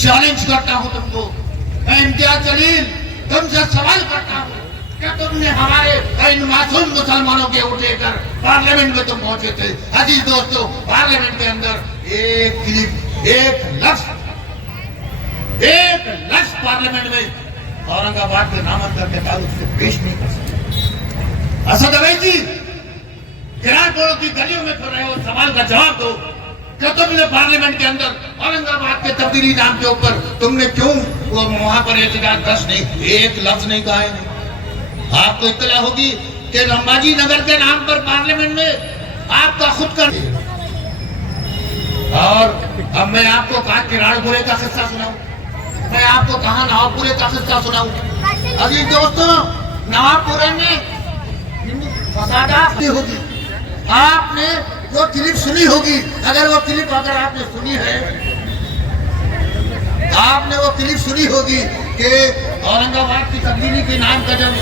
Challenge करता हूं तुमको, मैं इम्तियाज जलील तुमसे सवाल करता हूं, क्या तुमने हमारे इन मासूम मुसलमानों के उठेकर पार्लियामेंट में तुम पहुंचे थे? अजीज दोस्तों, पार्लियामेंट के अंदर एक क्लिप, एक लफ्ज पार्लियामेंट में औरंगाबाद के नामांकन के ताल्लुक से पेश नहीं कर सकते। असद अवैसी, किराड़पुर की गलियों में फिर रहे हो, सवाल का जवाब दो। क्या तुमने पार्लियामेंट के अंदर औरंगाबाद के तब्दीली नाम के ऊपर तुमने क्यों वो वहां पर एहतजाज दर्ज नहीं, एक लफ्ज नहीं कहा है? आपको इत्तला होगी कि रंबाजी नगर के नाम पर पार्लियामेंट में आपका खुद का, और अब मैं आपको कहा किराड़पुरे का किस्सा सुनाऊं, मैं आपको कहा नवाबपुरे का किस्सा सुनाऊं। अजीज दोस्तों, नवाबपुरे में फसादात होगी, आपने वो क्लिप सुनी होगी। अगर आपने सुनी है, आपने वो क्लिप सुनी होगी कि औरंगाबाद की तब्दीली के नाम का जब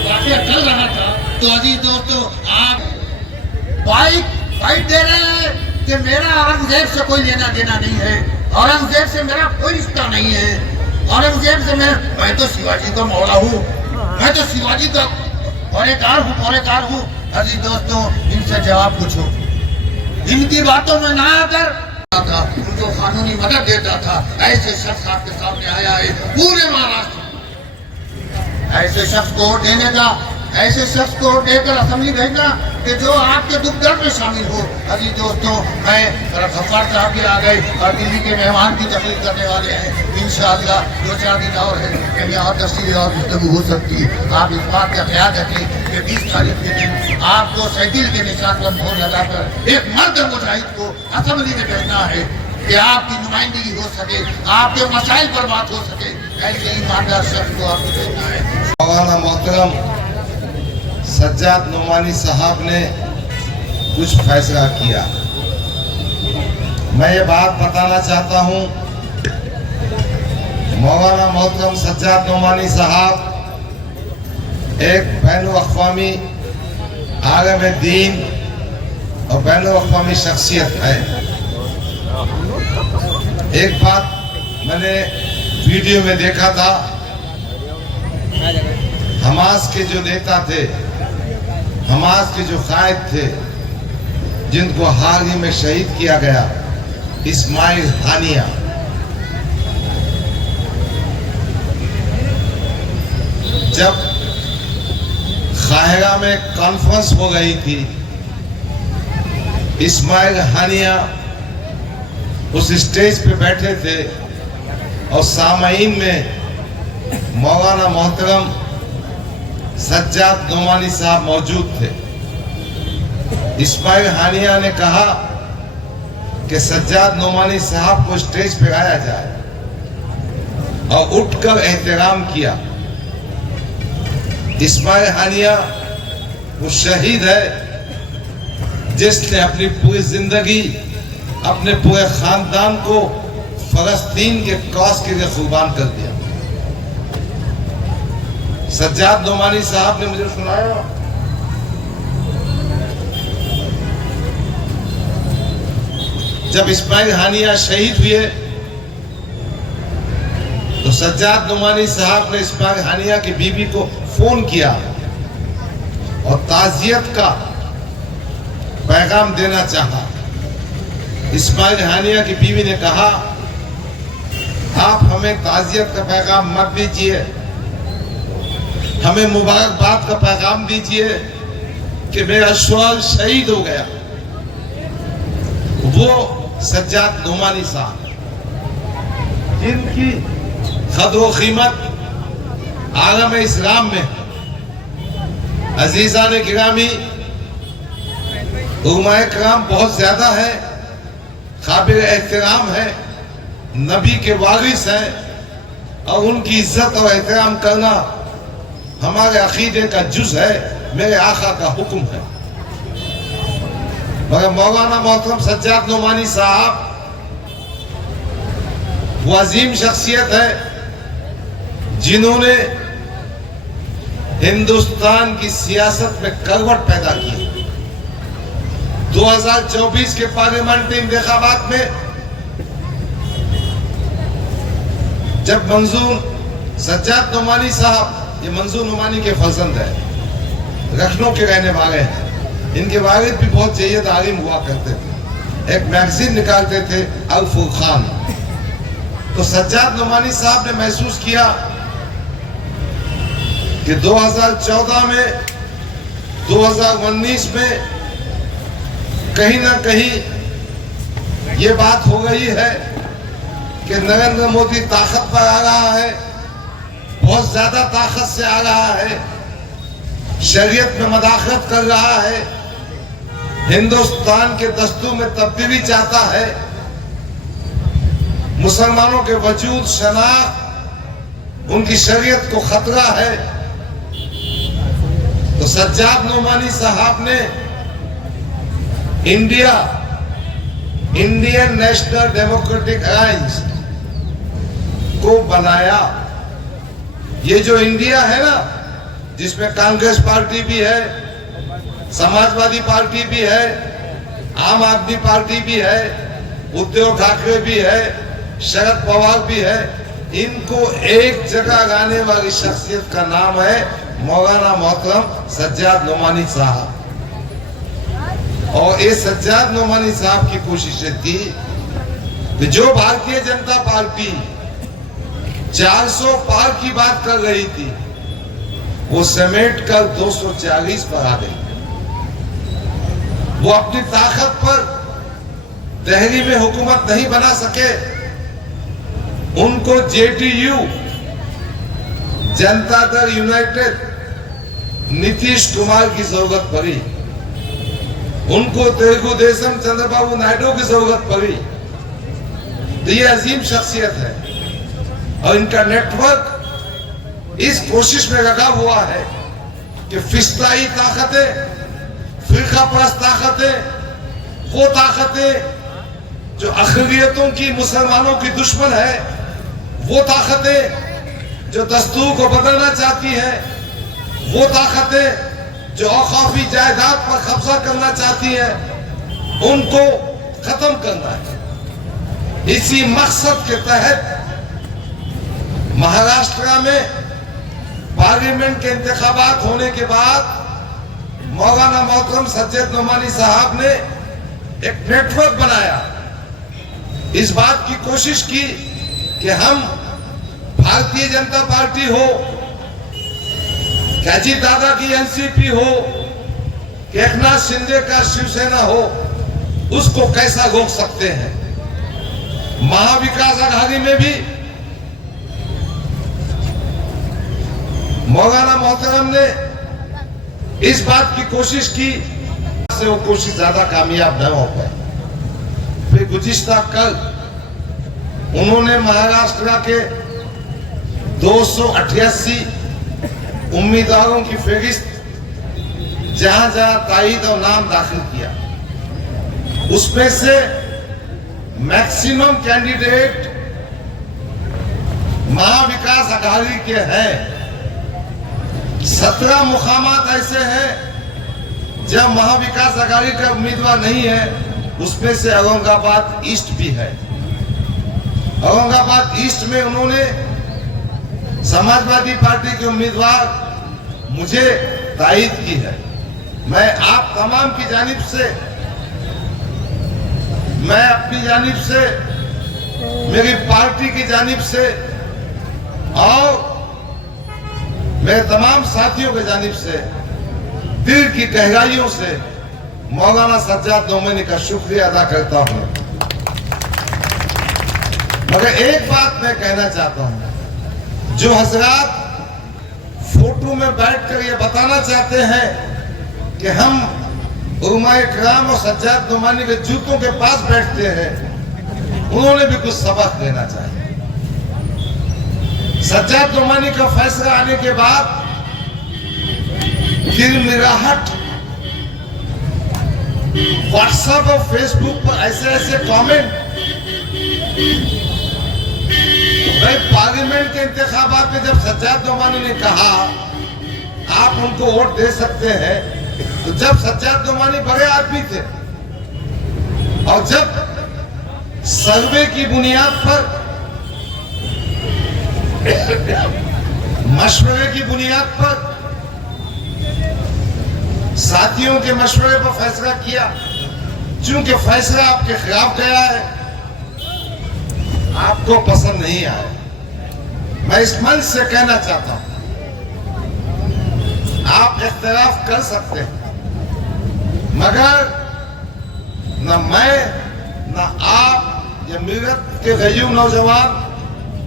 वाक़या चल रहा था, तो अजीज दोस्तों आप बाइक दे रहे हैं कि मेरा औरंगजेब से कोई लेना देना नहीं है, औरंगजेब से मेरा कोई रिश्ता नहीं है, औरंगजेब से मैं तो शिवाजी का मौला हूँ, मैं तो शिवाजी का औरेकार हूँ। अजीज दोस्तों, इनसे जवाब पूछो, इनकी बातों में ना आकर उनको कानूनी मदद देता था। ऐसे शख्स आपके सामने आया है पूरे महाराष्ट्र, ऐसे शख्स को वोट देने का, ऐसे शख्स को वोट देकर असेंबली भेजना कि जो आपके दुख दर्द में शामिल हो। अजीज दोस्तों, मैं गफ्फार साहब भी आ गए और दिल्ली के मेहमान की तकलीफ करने वाले हैं। इंशाअल्लाह 2-4 दिन और है कि यहाँ तफसीली और गुफ्तगू हो सकती है। आप इस बात का ख्याल रखें कि 20 तारीख के दिन आपको साइकिल के निशान पर मोहर लगाकर एक मर्द मुजाहिद को असेंबली में भेजना है कि आपकी नुमाइंदगी हो सके, आपके मसाइल पर बात हो सके। ऐसे ईमानदार शख्स को आपको भेजना है। मौलाना मोहतरम सज्जाद नोमानी साहब ने कुछ फैसला किया। मैं ये बात बताना चाहता हूँ, मौलाना मोहतरम सज्जाद नोमानी साहब एक बैनुल-अक़वामी आलिम दीन और बैनुल-अक़वामी शख्सियत है। एक बात मैंने वीडियो में देखा था, हमास के जो नेता थे, हमास के जो कायद थे, जिनको हाल ही में शहीद किया गया, इस्माइल हानिया, जब काहिरा में कॉन्फ्रेंस हो गई थी, इस्माइल हानिया उस स्टेज पे बैठे थे और सामाईन में मौलाना मोहतरम सज्जाद नोमानी साहब मौजूद थे। इस्माइल हानिया ने कहा कि सज्जाद नोमानी साहब को स्टेज पे आया जाए और उठकर एहतराम किया। इस्माइल हानिया वो शहीद है जिसने अपनी पूरी जिंदगी अपने पूरे खानदान को फलस्तीन के कौस के लिए कुर्बान कर दिया। सज्जाद नोमानी साहब ने मुझे सुनाया, जब इस्माइल हानिया शहीद हुए तो सज्जाद नोमानी साहब ने इस्माइल हानिया की बीवी को फोन किया और ताज़ियत का पैगाम देना चाहा। इस्माइल हानिया की बीवी ने कहा, आप हमें ताज़ियत का पैगाम मत दीजिए, हमें मुबारकबाद का पैगाम दीजिए कि मेरा शौहर शहीद हो गया। वो सज्जाद नोमानी साहब जिनकी कदर व कीमत आलम इस्लाम में, अजीज़ान गिरामी, उलमाए कराम बहुत ज्यादा है, काबिल एहतराम है, नबी के वारिस हैं और उनकी इज्जत और एहतराम करना हमारे अकीदे का जुज़ है, मेरे आका का हुक्म है। मगर मौलाना मोहतरम सज्जाद नोमानी साहब वो अजीम शख्सियत है जिन्होंने हिंदुस्तान की सियासत में करवट पैदा की। 2024 के पार्लियामेंट्री इंतखाबात में जब मंजूर सज्जाद नोमानी साहब, ये मंजूर नोमानी के फर्जंद है, लखनऊ के रहने वाले हैं, इनके वालिद भी बहुत जय्यद आलिम हुआ करते थे, एक मैगजीन निकालते थे अल फुरकान। तो सज्जाद नोमानी साहब ने महसूस किया कि 2014 में 2019 में कहीं ना कहीं ये बात हो गई है कि नरेंद्र मोदी ताकत पर आ रहा है, बहुत ज्यादा ताकत से आ रहा है, शरीयत में मदाखलत कर रहा है, हिंदुस्तान के दस्तूर में तब्दीली चाहता है, मुसलमानों के वजूद शनाख्त, उनकी शरीयत को खतरा है। तो सज्जाद नोमानी साहब ने इंडियन नेशनल डेमोक्रेटिक अलायंस को बनाया। ये जो इंडिया है ना, जिसमें कांग्रेस पार्टी भी है, समाजवादी पार्टी भी है, आम आदमी पार्टी भी है, उद्धव ठाकरे भी है, शरद पवार भी है, इनको एक जगह लाने वाली शख्सियत का नाम है मौलाना मोहतरम सज्जाद नोमानी साहब। और ये सज्जाद नोमानी साहब की कोशिशें थी कि जो भारतीय जनता पार्टी 400 पार की बात कर रही थी, वो समेट कर 240 पर आ गई। वो अपनी ताकत पर दिल्ली में हुकूमत नहीं बना सके, उनको जेडीयू, जनता दल यूनाइटेड, नीतीश कुमार की जरूरत पड़ी, उनको तेलुगु देशम चंद्रबाबू नायडू की जरूरत पड़ी। तो ये अजीम शख्सियत है और इनका नेटवर्क इस कोशिश में लगा हुआ है कि फिस्ताई ताकतें, फिरका परस्त ताकतें, वो ताकतें जो अक़लियतों की, मुसलमानों की दुश्मन है, वो ताकतें जो दस्तूर को बदलना चाहती है, वो ताकतें जो औकाफी जायदाद पर कब्जा करना चाहती है, उनको खत्म करना है। इसी मकसद के तहत महाराष्ट्र में पार्लियामेंट के इंतखाबात होने के बाद मौलाना मोहतरम सज्जाद नोमानी साहब ने एक नेटवर्क बनाया, इस बात की कोशिश की कि हम भारतीय जनता पार्टी हो, अजीत दादा की एनसीपी हो, कि एकनाथ शिंदे का शिवसेना हो, उसको कैसा रोक सकते हैं। महाविकास आघाड़ी में भी मौलाना मोहतरम ने इस बात की कोशिश की, से वो कोशिश ज्यादा कामयाब न हो पाई। फिर गुज़िश्ता कल उन्होंने महाराष्ट्र के 288 उम्मीदवारों की फहरिस्त जहां जहां तायीद और नाम दाखिल किया, उसमें से मैक्सिमम कैंडिडेट महाविकास आघाड़ी के हैं। 17 मुकामात ऐसे हैं जब महाविकास आघाड़ी का उम्मीदवार नहीं है, उसमें से औरंगाबाद ईस्ट भी है। औरंगाबाद ईस्ट में उन्होंने समाजवादी पार्टी के उम्मीदवार मुझे तायीद की है। मैं आप तमाम की जानिब से, मैं अपनी जानिब से, मेरी पार्टी की जानिब से और मेरे तमाम साथियों के जानिब से दिल की गहराइयों से मौलाना सज्जाद नोमानी का शुक्रिया अदा करता हूं। मगर एक बात मैं कहना चाहता हूं, जो हजरात फोटो में बैठकर ये बताना चाहते हैं कि हम उलमाए किराम और सज्जाद नोमानी के जूतों के पास बैठते हैं, उन्होंने भी कुछ सबक लेना चाहिए। सज्जाद नोमानी का फैसला आने के बाद गिरमिराहट व्हाट्सएप और फेसबुक पर ऐसे कमेंट, भाई पार्लियामेंट के इंतखाबात में जब सज्जाद नोमानी ने कहा आप उनको वोट दे सकते हैं, तो जब सज्जाद नोमानी बड़े आदमी थे और जब सर्वे की बुनियाद पर मशवरे की बुनियाद पर, साथियों के मशवरे पर फैसला किया। चूंकि फैसला आपके खिलाफ गया है, आपको पसंद नहीं आया, मैं इस मंच से कहना चाहता हूं, आप इख्तिलाफ कर सकते हैं, मगर न मैं न आप या मिल्लत के गयूम नौजवान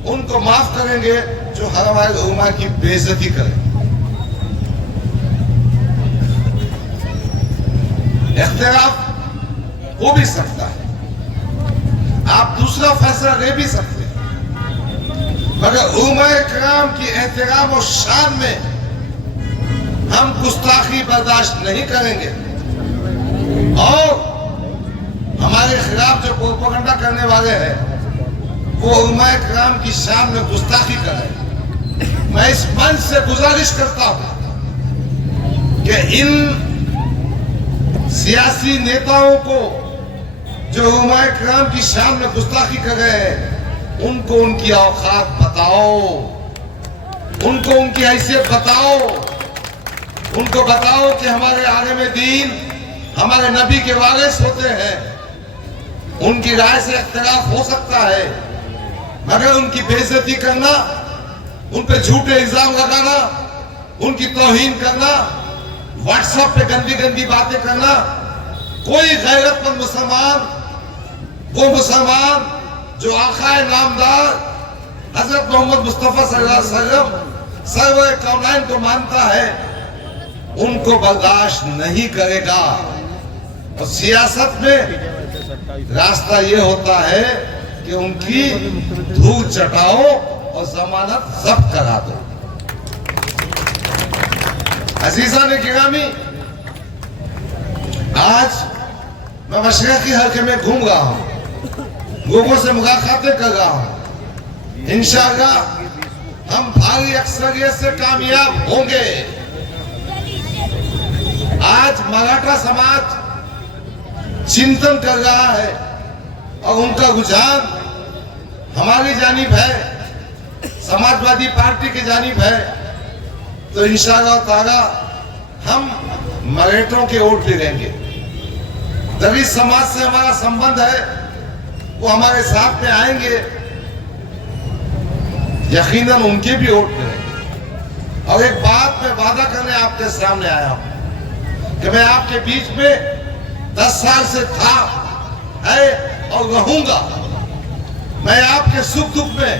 उनको माफ करेंगे जो हमारे उलमा की बेइज्जती करें। इख्तिलाफ हो भी सकता है, आप दूसरा फैसला ले भी सकते हैं, मगर उलमाए किराम की एहतराम और शान में हम गुस्ताखी बर्दाश्त नहीं करेंगे और हमारे खिलाफ जो प्रोपेगेंडा करने वाले हैं वो उलमाए किराम की शान में गुस्ताखी करें। मैं इस मंच से गुजारिश करता हूं कि इन सियासी नेताओं को जो उलमाए किराम की शान में गुस्ताखी कर रहे हैं, उनको उनकी औकात बताओ, उनको उनकी हैसियत बताओ, उनको बताओ कि हमारे आलिम दीन हमारे नबी के वारिस होते हैं, उनकी राय से इख्तिलाफ हो सकता है, मगर उनकी बेइज्जती करना, उन पे झूठे इल्जाम लगाना, उनकी तौहीन करना, व्हाट्सएप पे गंदी गंदी बातें करना, कोई गैरतमंद मुसलमान, वो मुसलमान जो आकाए नामदार हजरत मोहम्मद मुस्तफा सल्लल्लाहु अलैहि वसल्लम सर्वर कौनाइन को मानता है, उनको बर्दाश्त नहीं करेगा। और सियासत में रास्ता ये होता है कि उनकी धूल चटाओ और जमानत जब्त करा दो। अजीजा ने गिरामी, आज मैं मशरक़ी हल्के में घूम रहा हूं, लोगों से मुलाकातें कर रहा हूं। इंशाअल्लाह हम भारी अक्सरियत से कामयाब होंगे। आज मराठा समाज चिंतन कर रहा है और उनका रुझान हमारी जानिब है, समाजवादी पार्टी की जानिब है, तो इंशाअल्लाह ताला हम मराठों के वोट भी देंगे। दलित समाज से हमारा संबंध है, वो हमारे साथ में आएंगे, यकीनन उनके भी वोट मिलेंगे। और एक बात मैं वादा करने आपके सामने आया हूं कि मैं आपके बीच में 10 साल से था, है और रहूंगा। मैं आपके सुख दुख में,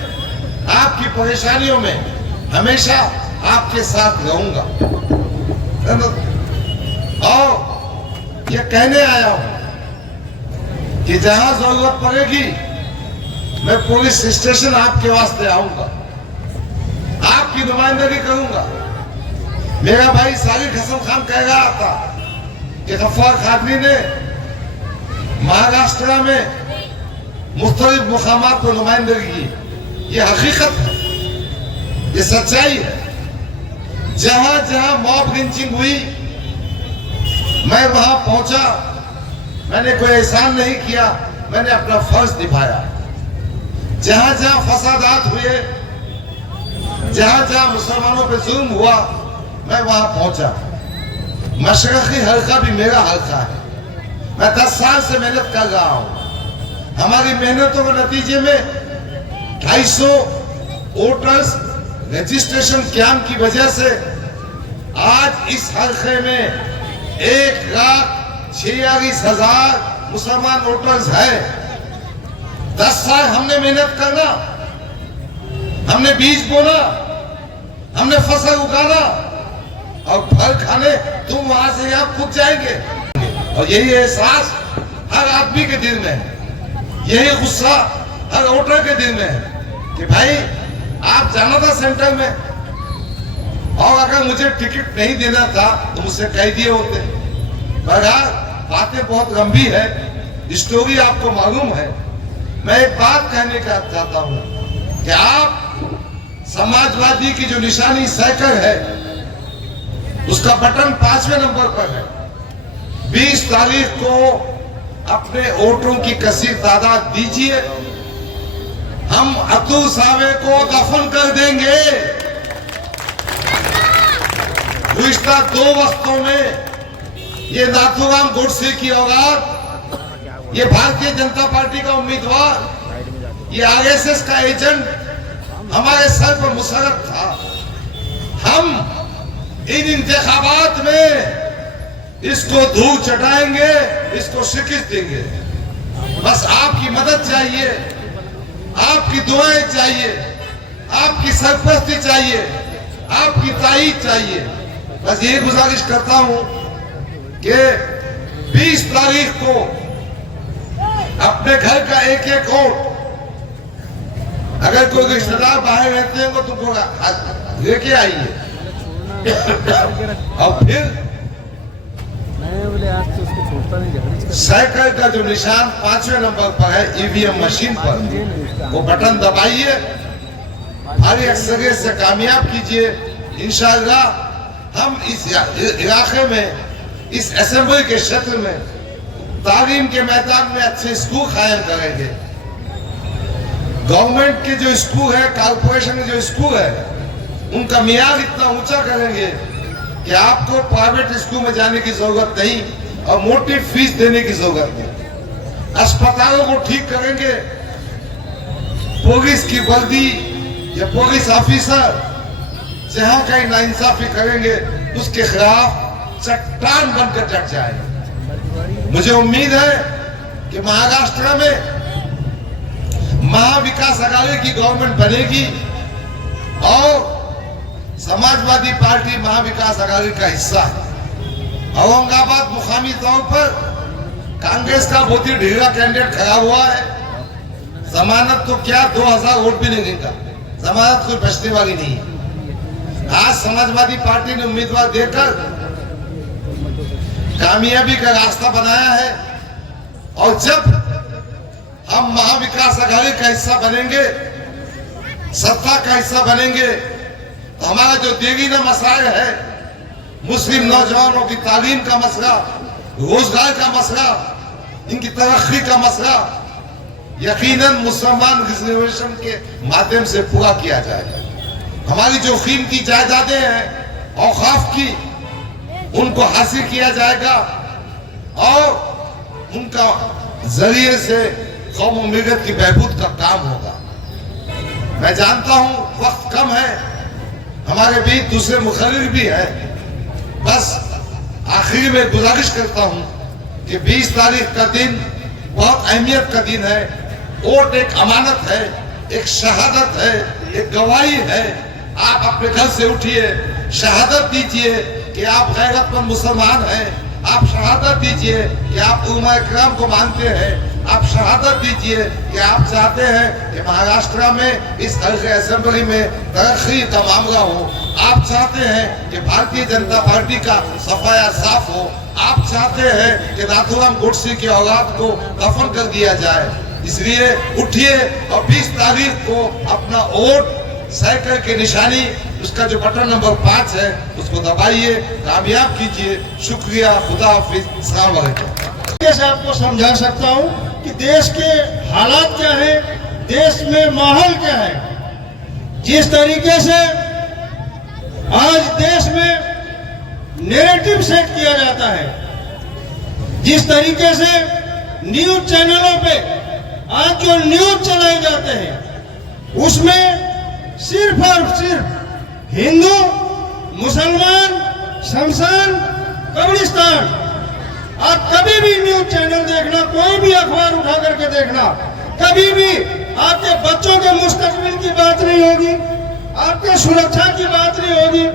आपकी परेशानियों में हमेशा आपके साथ रहूंगा। और ये कहने आया हूं कि जहां जरूरत पड़ेगी मैं पुलिस स्टेशन आपके वास्ते आऊंगा, आपकी नुमाइंदगी करूंगा। मेरा भाई सालिक हसन खान कह रहा था कि गफ्फार खादमी ने महाराष्ट्र में मुख्तलिफ मुकामात पर नुमाइंदगी की। ये हकीकत है, ये सच्चाई है। जहां जहां मॉब लिंचिंग हुई मैं वहां पहुंचा, मैंने कोई एहसान नहीं किया, मैंने अपना फर्ज निभाया। जहां जहां फसादात हुए, जहां जहां मुसलमानों पे जुल्म हुआ, मैं वहां पहुंचा। मशरक़ी हल्का भी मेरा हल्का है, मैं 10 साल से मेहनत कर रहा हूं। हमारी मेहनतों के नतीजे में 250 वोटर्स रजिस्ट्रेशन कैंप की वजह से आज इस हल्के में 1,46,000 मुसलमान वोटर्स है। 10 साल हमने मेहनत करना, हमने बीज बोना, हमने फसल उगाना और फल खाने तुम वहां से यहां कूद जाएंगे। और यही एहसास हर आदमी के दिल में है, यही गुस्सा हर वोटर के दिल में है कि भाई आप जाना था सेंटर में, और अगर मुझे टिकट नहीं देना था तो मुझसे कह दिए होते। बहरहाल बातें बहुत लंबी है, स्टोरी आपको मालूम है। मैं एक बात कहने का चाहता हूं कि आप समाजवादी की जो निशानी साइकिल है उसका बटन 5वें नंबर पर है। 20 तारीख को अपने वोटरों की कसीर तादाद दीजिए हम अतुल सावे को दफन कर देंगे। गुज़िश्ता 2 वक्तों में ये नाथूराम गोडसे की औलाद, ये भारतीय जनता पार्टी का उम्मीदवार, ये आरएसएस का एजेंट हमारे सर पर मुसर्रफ था। हम इन इंतखाबात में इसको धूल चटाएंगे, इसको शिकस्त देंगे। बस आपकी मदद चाहिए, आपकी दुआएं चाहिए, आपकी सरपरस्ती चाहिए, आपकी ताईद चाहिए। बस ये गुजारिश करता हूं कि 20 तारीख को अपने घर का एक वोट, अगर कोई रिश्तेदार बाहर रहते हैं तो तुमको लेके आइए और फिर साइकिल का जो निशान 5वें नंबर पर है ईवीएम मशीन पर, वो बटन दबाइए, भारी अक्सरियत से कामयाब कीजिए। इंशाअल्लाह हम इस इलाके में, इस असेंबली के क्षेत्र में तालीम के मैदान में अच्छे स्कूल कायम करेंगे। गवर्नमेंट के जो स्कूल है, कॉर्पोरेशन के जो स्कूल है, उनका मियार इतना ऊंचा करेंगे कि आपको प्राइवेट स्कूल में जाने की जरूरत नहीं और मोटी फीस देने की जरूरत नहीं। अस्पतालों को ठीक करेंगे। पुलिस की वर्दी या पुलिस ऑफिसर जहां कहीं नाइंसाफी करेंगे उसके खिलाफ चट्टान बनकर डट जाएगा। मुझे उम्मीद है कि महाराष्ट्र में महाविकास अघाड़ी की गवर्नमेंट बनेगी और समाजवादी पार्टी महाविकास अघाड़ी का हिस्सा है। औरंगाबाद मुकामी तौर पर कांग्रेस का बहुत ही ढीला कैंडिडेट खड़ा हुआ है। जमानत तो क्या 2000 वोट भी नहीं देगा, जमानत कोई बचने वाली नहीं है। आज समाजवादी पार्टी ने उम्मीदवार देकर कामयाबी का रास्ता बनाया है और जब हम महाविकास अघाड़ी का हिस्सा बनेंगे, सत्ता का हिस्सा बनेंगे, तो हमारा जो देगीना मसाइल है, मुस्लिम नौजवानों की तालीम का मसला, रोजगार का मसला, इनकी तरक्की का मसला यकीनन मुसलमान रिजर्वेशन के माध्यम से पूरा किया जाएगा। हमारी जो कीमती जायदादें हैं औकाफ की, उनको हासिल किया जाएगा और उनका जरिए से कौम और मिल्लत की बहबूद का काम होगा। मैं जानता हूं वक्त कम है, हमारे बीच दूसरे मुखर्रिर भी है। बस आखिर में गुजारिश करता हूं कि 20 तारीख का दिन बहुत अहमियत का दिन है। वोट एक अमानत है, एक शहादत है, एक गवाही है। आप अपने घर से उठिए, शहादत दीजिए कि आप गैरतमंद मुसलमान हैं। आप शहादत दीजिए कि आप उलमा इकराम को मानते हैं। आप शहादत दीजिए कि आप चाहते हैं कि महाराष्ट्र में इस हल्के असेंबली में तरक्की का मामला हो। आप चाहते हैं कि भारतीय जनता पार्टी का सफाया साफ हो। आप चाहते हैं कि नाथूराम गोडसे की औलाद को दफन कर दिया जाए। इसलिए उठिए और 20 तारीख को अपना वोट साइकिल की निशानी, उसका जो बटन नंबर 5 है, उसको दबाइए, कामयाब कीजिए। शुक्रिया, खुदा हाफिज, अस्सलाम वालेकुम। कैसे आपको समझा सकता हूं कि देश के हालात क्या है, देश में माहौल क्या है। जिस तरीके से आज देश में नैरेटिव सेट किया जाता है, जिस तरीके से न्यूज चैनलों पे आज जो न्यूज चलाए जाते हैं, उसमें सिर्फ और सिर्फ हिंदू, मुसलमान, शमशान, कब्रिस्तान। आप कभी भी न्यूज चैनल देखना, कोई भी अखबार उठा करके देखना, कभी भी आपके बच्चों के मुस्तकबिल की बात नहीं होगी, आपके सुरक्षा की बात नहीं होगी,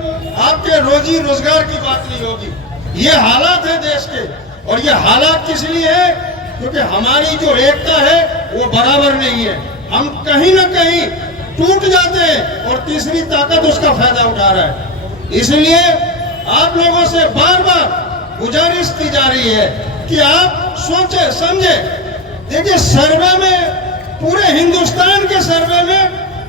आपके रोजी रोजगार की बात नहीं होगी। ये हालात है देश के, और ये हालात किस लिए है? क्योंकि हमारी जो एकता है वो बराबर नहीं है। हम कहीं ना कहीं टूट जाते हैं और तीसरी ताकत उसका फायदा उठा रहा है। इसलिए आप लोगों से बार बार गुजारिश की जा रही है कि आप सोचे समझे। देखिए, सर्वे में, पूरे हिंदुस्तान के सर्वे में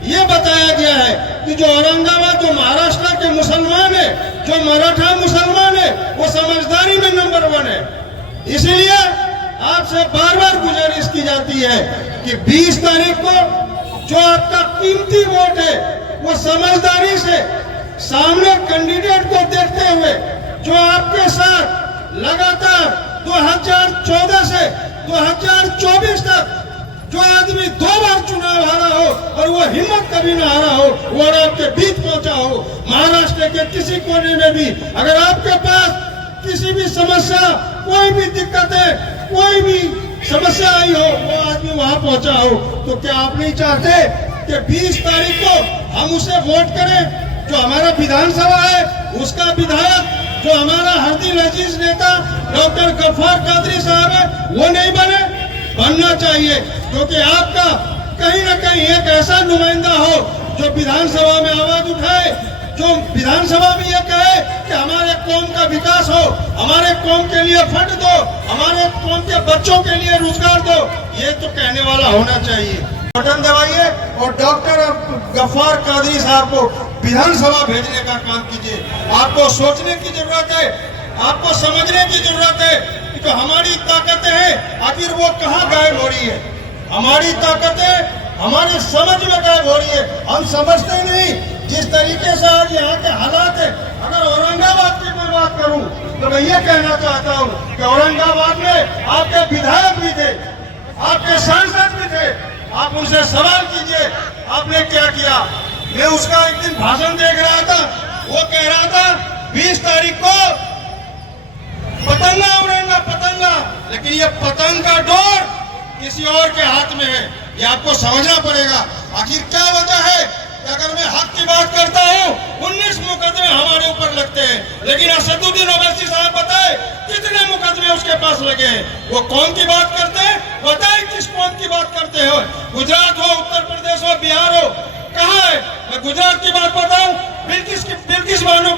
ये बताया गया है कि जो औरंगाबाद, जो महाराष्ट्र के मुसलमान है, जो मराठा मुसलमान है, वो समझदारी में नंबर 1 है। इसलिए आपसे बार बार गुजारिश की जाती है कि 20 तारीख को जो आपका कीमती वोट है वो समझदारी से सामने कैंडिडेट को देखते हुए जो आपके साथ लगातार 2014 से 2024 तक जो आदमी 2 बार चुनाव हारा हो और वो हिम्मत कभी ना हारा हो, वो और आपके बीच पहुंचा हो, महाराष्ट्र के किसी कोने में भी अगर आपके पास किसी भी समस्या, कोई भी दिक्कत है, कोई भी समस्या आई हो, वो आदमी वहां पहुंचा हो, तो क्या आप नहीं चाहते कि 20 तारीख को हम उसे वोट करें? जो हमारा विधानसभा है उसका विधायक जो हमारा हरदिल अजीज नेता डॉक्टर गफ्फार कादरी साहब है वो नहीं बनना चाहिए, क्योंकि आपका कहीं ना कहीं एक ऐसा नुमाइंदा हो जो विधानसभा में आवाज उठाए, जो विधानसभा में ये कहे कि हमारे कौम का विकास हो, हमारे कौम के लिए फंड दो, हमारे कौम के बच्चों के लिए रोजगार दो, ये तो कहने वाला होना चाहिए। बटन दबाइए और डॉक्टर गफ्फार कादरी साहब को विधानसभा भेजने का काम कीजिए। आपको सोचने की जरूरत है, आपको समझने की जरूरत है कि जो हमारी ताकतें हैं आखिर वो कहाँ गायब हो रही है। हमारी ताकतें हमारी समझ में गायब हो रही है, हम समझते नहीं। जिस तरीके से आज यहाँ के हालात है, अगर औरंगाबाद की मैं बात करूं तो मैं ये कहना चाहता हूं कि औरंगाबाद में आपके विधायक भी थे, आपके सांसद भी थे, आप उनसे सवाल कीजिए आपने क्या किया। मैं उसका एक दिन भाषण देख रहा था, वो कह रहा था 20 तारीख को पतंगा उड़ेगा पतंगा, लेकिन ये पतंग का डोर किसी और के हाथ में है। ये आपको समझना पड़ेगा। आखिर क्या वजह है कि अगर मैं हक की बात करता हूँ 19 मुकदमे हमारे ऊपर लगते हैं, लेकिन असदुद्दीन ओवैसी साहब बताए कितने मुकदमे उसके पास लगे हैं। वो कौन की बात करते हैं, बताए किस कौन की बात करते हो। गुजरात हो, उत्तर प्रदेश हो, बिहार हो, कहाँ है? मैं गुजरात की बात बताऊं, बिल्किस बानो